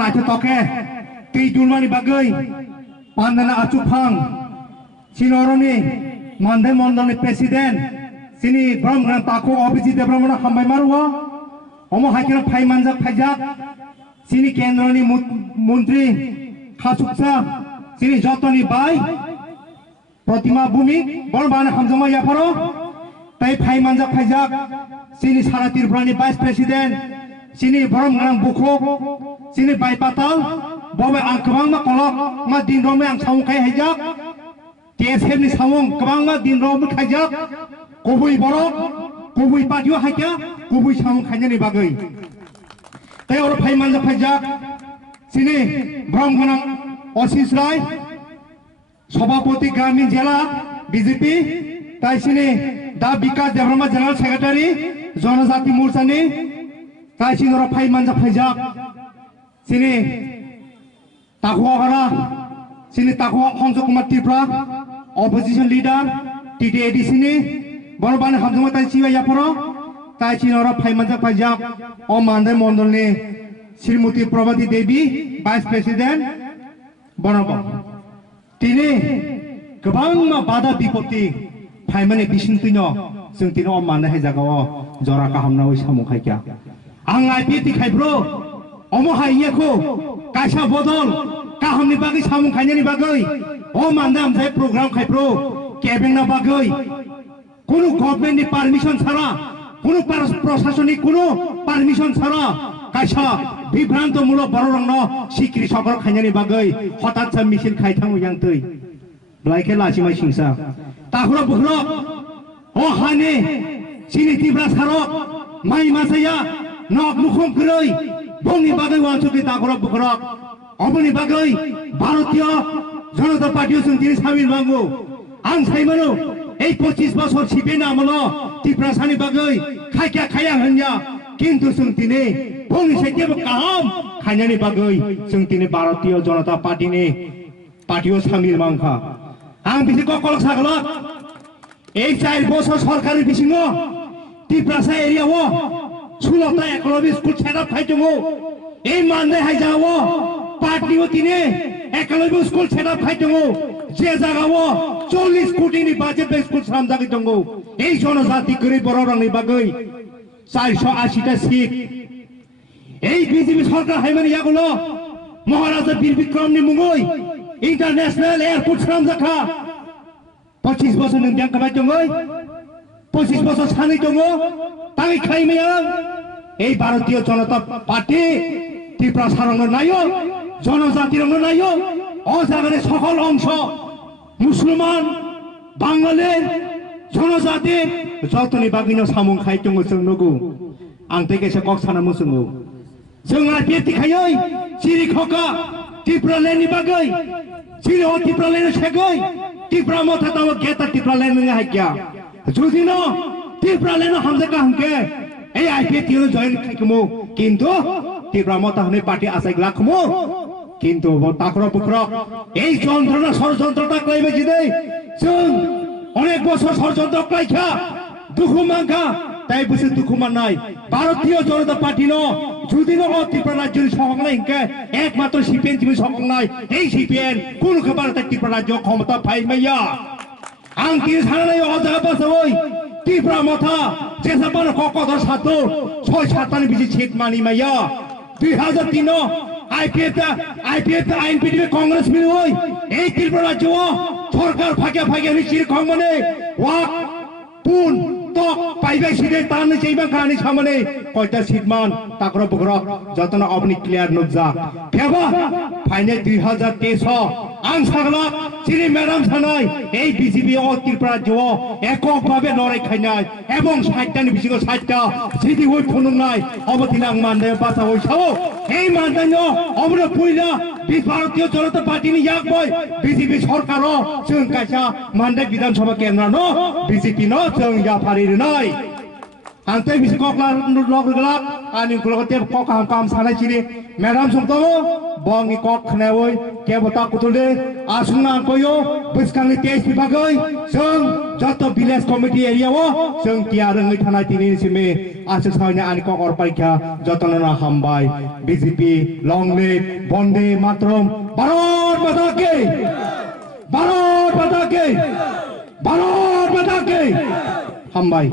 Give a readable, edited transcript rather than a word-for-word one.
naik toke tidulmani bagai pandana acupang sinoroni mandai mondoni presiden sini bram gran tako obisi de bramana hambai marwa omo hakina phai manjak phaijak sini kendroni mantri khasuksa sini jotoni bai Protima Bumi bolbana hamjama yaparo tai phai manjak phaijak sini sara tirprani vice president sini bram gran bukhok sini bai patal bobe ang kebang ma kolok ma din rome ang saung khai haijak TSM ni saung kebang ma din rome khaijak kubui borok kubui patio haikya kubui saung khanya ni bagai tai or phai manjak phaijak sini bram ganang Osis Rai সভাপতি গ্রামীণ জেলা BJP তাই সিনি দা বিকাশ Debbarma general secretary জনজাতি মোর্চানি তাই সিনরা ফাই মানজা ফাইজাক সিনি তাকুয়াগারা সিনি তাকুয়া সংযোগ কুমার ত্রিপুরা অপোজিশন লিডার টিটিএডি সিনি বড়বান হামজমা তাই সিবা ইয়াপর তাই সিনরা ফাই মানজা ফাইজাক ও মানদাই মন্ডলনি শ্রীমতী প্রভাতী দেবী ভাইস প্রেসিডেন্ট বড়বা Tini kebang ma bada bipoti paimane bisintino जों tino manna hai jagao jora kahamna oi samung khaikya angai piti khaibro omo haiya ko kaisa bodol kahamni bagi samung khainani bagai o mandam jai program khaibro kebeng na bagai kono government ni permission chara kono প্রশাসনিক kono permission chara kaisa বিভ্রান্তমূলক বড়রংনো সিক্রি সকল খাইনানি বাগৈ হঠাৎ সা মিছিল খাইথাং yang tei blaike lasimai singsa tahura bukhro o hane sini tibra sarok mai masaya nok mukhom kroi bongni bagai wansuki tahura bukhro oboni bagai ভারতীয় জনতা পার্টি তিনি সামিল বাঙ্গো আং সাইমানো এই 25 বছর ছিবে না আমলো ত্রিপুরা সানি বাগৈ খাইয়া খাইয়া হইয়া কিন্তু जों তিনি Bung setiap kaham hanya ni bagai, sung tini Bharatiya Janata Party ni parti sambil mangka. Ang bisi kok kolok saklok, cair bosor sarkari bisingo, di prasa area wo, sulota ekologi school setup khai tungo, mandai hai jawo, parti wo tini ekologi school setup khai tungo, je jaga wo, 40 কোটি ni budget be school salam jagi tungo, jonojati garib bororang ni bagai, 480 ta seat. এই BJP সরকার হাইমানি ইয়াগুলো মহারাজা বীর বিক্রম নি মুঙ্গই international airport সাম জাখা 25 বছর নং bank by দঙ্গই 25 বছর সানি দঙ্গ তাই খাইমেয়া এই ভারতীয় জনতা পার্টি ত্রিপুরা সারঙ্গ নাইও জনজাতির রঙ্গ নাইও ও জায়গায় সকল অংশ মুসলমান বাঙালির জনজাতি যতনি বাগিনো সামুং খাই দঙ্গ जों নগু आं तेगेसे कक साना मुसुंगो जोंहा बेति खायै सिरि खका टिप्रा लेनि बागै सिरि ओ टिप्रा लेनि सेगै टिप्रा मथा ताव गेता टिप्रा लेनि हाइक्या जुदिनो टिप्रा लेनि हमजेका हमके ए आइपिएति नो जइन खाइकमो किन्तु टिप्रा मथा हने पार्टी आसाइग्ला खमो किन्तु ताकरा बुकरा এই যন্ত্রণা ষড়যন্ত্রটা কইবে জিদে जों অনেক বছর ষড়যন্ত্র কইখা দুখু মাঙ্গা তাই বুঝে দুঃখ মানাই ভারতীয় জনতা পার্টি নো যদিনো ত্রিপুরা রাজ্যের সহংলাই হিংকে একমাত্র সিপিএন জিবি সহংলাই এই সিপিএন কোন খবর ত্রিপুরা রাজ্য ক্ষমতা ফাইমাইয়া আং তিন সানাই অজাগা বাসওই ত্রিপুরা মথা যেসাবান ককদর সাতো 6-7টানি বেশি সিট মানি মাইয়া 2003 আইপিএফ আইএনপিডি কংগ্রেস মিলই এই ত্রিপুরা রাজ্য সরকার ফাঁকে ফাঁকে নিশ্চিত ক্ষমনে ওয়াক পুন পাইবে সিটে তান চাইবা কানি সামনে কয়টা সিটমান তাকর বকর যতন আপনি ক্লিয়ার নজা ফেবা ফাইনে 2023 আং সাগলা সিনি ম্যাডাম সানাই এই বিজেপি ও ত্রিপুরা জো এককভাবে লড়াই খাইনাই এবং 60টানি বিসিগ 60টা সিটি হই ফনুনাই অবতিলাং মানদে বাসা হইছাও এই মানদান্য অমর পুইলা ভারতীয় জনতা পার্টি নি ইয়াক বই বিজেপি সরকার जों কাইসা মানদে বিধানসভা কেন্দ্র ন বিজেপি ন जों ইয়া ফারি নাই আন্তে BC ককলা লগলা ani kulote ko kam sanai chini madam sumto bong i kok khnaoi ke bota kutule asungna koyo biskang ni tes bibagoi sung joto village committee area wo sung kia rengi thanai tini sime asu sawnya ani kok or parikha jotona hambai BJP long live bonde matram bharat mata ki bharat mata ki bharat mata ki hambai